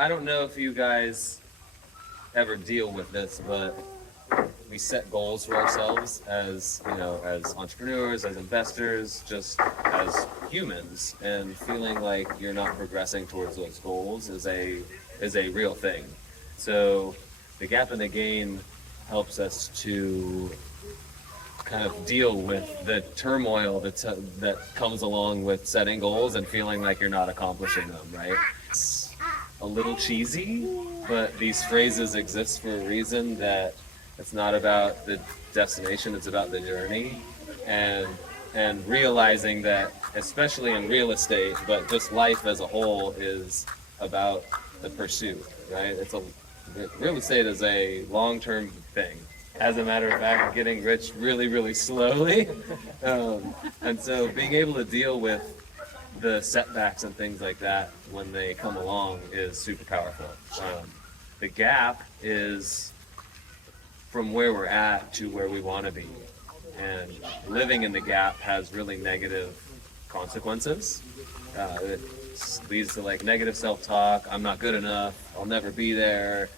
I don't know if you guys ever deal with this, but we set goals for ourselves as, as entrepreneurs, as investors, just as humans, and feeling like you're not progressing towards those goals is a real thing. So the gap and the gain helps us to kind of deal with the turmoil that comes along with setting goals and feeling like you're not accomplishing them, right? It's a little cheesy, but these phrases exist for a reason, that it's not about the destination, it's about the journey. And realizing that, especially in real estate, but just life as a whole, is about the pursuit, right? Real estate is a long-term thing. As a matter of fact, getting rich really, really slowly. And so being able to deal with the setbacks and things like that when they come along is super powerful. The gap is from where we're at to where we want to be. And living in the gap has really negative consequences. It leads to like negative self-talk. I'm not good enough. I'll never be there.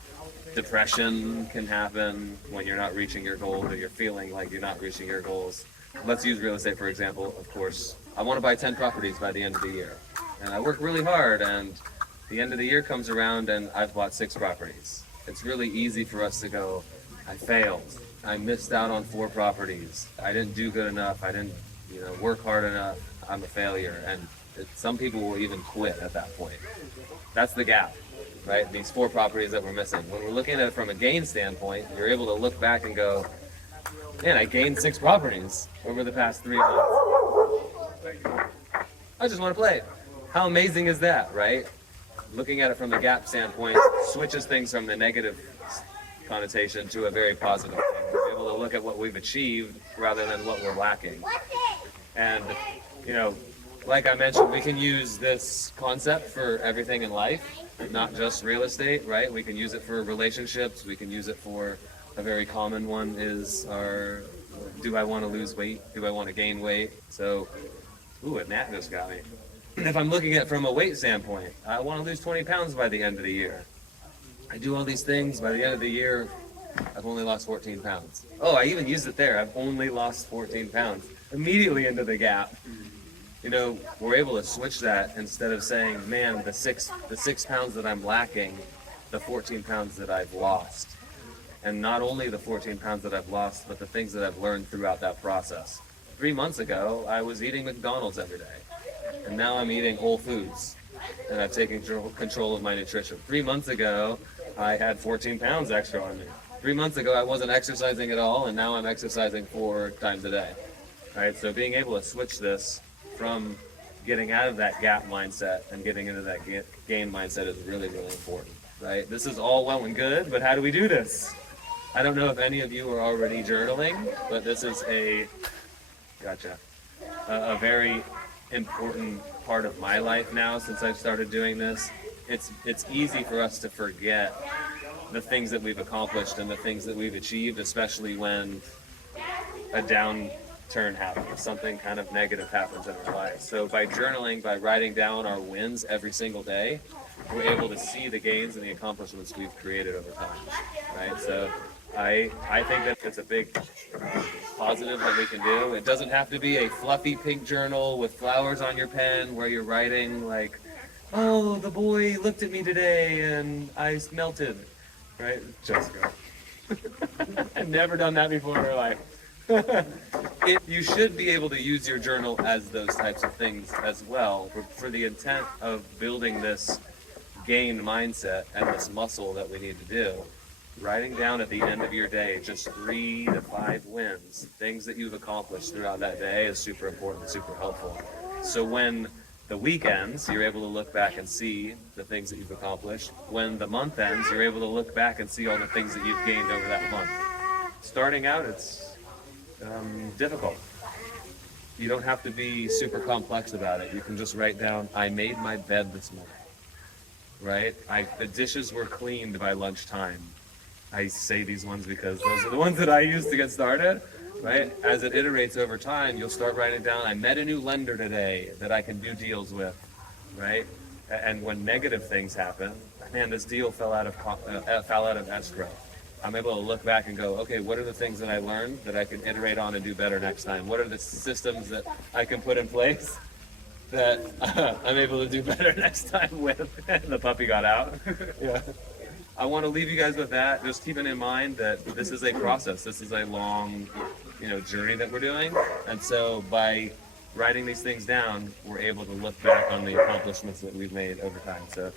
Depression can happen when you're not reaching your goals, or you're feeling like you're not reaching your goals. Let's use real estate for example. Of course, I want to buy 10 properties by the end of the year. And I work really hard, and the end of the year comes around and I've bought 6 properties. It's really easy for us to go, I failed. I missed out on 4 properties. I didn't do good enough. I didn't, work hard enough. I'm a failure. And some people will even quit at that point. That's the gap, right? These 4 properties that we're missing. When we're looking at it from a gain standpoint, you're able to look back and go, man, I gained 6 properties over the past 3 months. I just want to play. How amazing is that, right? Looking at it from the gap standpoint switches things from the negative connotation to a very positive thing. We're able to look at what we've achieved rather than what we're lacking. And, like I mentioned, we can use this concept for everything in life, not just real estate, right? We can use it for relationships. We can use it for a very common one is do I want to lose weight? Do I want to gain weight? So, a gnat just got me. If I'm looking at it from a weight standpoint, I want to lose 20 pounds by the end of the year. I do all these things, by the end of the year, I've only lost 14 pounds. Oh, I even used it there. I've only lost 14 pounds. Immediately into the gap. We're able to switch that instead of saying, man, the six pounds that I'm lacking, the 14 pounds that I've lost. And not only the 14 pounds that I've lost, but the things that I've learned throughout that process. 3 months ago, I was eating McDonald's every day. And now I'm eating Whole Foods. And I've taken control of my nutrition. 3 months ago, I had 14 pounds extra on me. 3 months ago, I wasn't exercising at all, and now I'm exercising 4 times a day. All right, so being able to switch this from getting out of that gap mindset and getting into that gain mindset is really, really important, right? This is all well and good, but how do we do this? I don't know if any of you are already journaling, but this is a very important part of my life now since I've started doing this. It's easy for us to forget the things that we've accomplished and the things that we've achieved, especially when a downturn happens, something kind of negative happens in our lives. So by journaling, by writing down our wins every single day, we're able to see the gains and the accomplishments we've created over time, right? So I think that it's a big positive that we can do. It doesn't have to be a fluffy pink journal with flowers on your pen where you're writing like, oh, the boy looked at me today and I melted, right? Jessica. I've never done that before in her life. You should be able to use your journal as those types of things as well for the intent of building this gained mindset and this muscle that we need to do. Writing down at the end of your day just 3 to 5 wins, things that you've accomplished throughout that day, is super important, super helpful. So when the week ends, you're able to look back and see the things that you've accomplished. When the month ends, you're able to look back and see all the things that you've gained over that month. Starting out, it's difficult. You don't have to be super complex about it. You can just write down, I made my bed this morning, right? The dishes were cleaned by lunchtime. I say these ones because those are the ones that I use to get started, right? As it iterates over time, you'll start writing down, I met a new lender today that I can do deals with, right? And when negative things happen, man, this deal fell out of escrow. I'm able to look back and go, okay, what are the things that I learned that I can iterate on and do better next time? What are the systems that I can put in place that I'm able to do better next time with? And the puppy got out. Yeah. I want to leave you guys with that, just keeping in mind that this is a process. This is a long, journey that we're doing. And so by writing these things down, we're able to look back on the accomplishments that we've made over time. So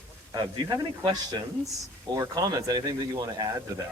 do you have any questions or comments, anything that you want to add to that?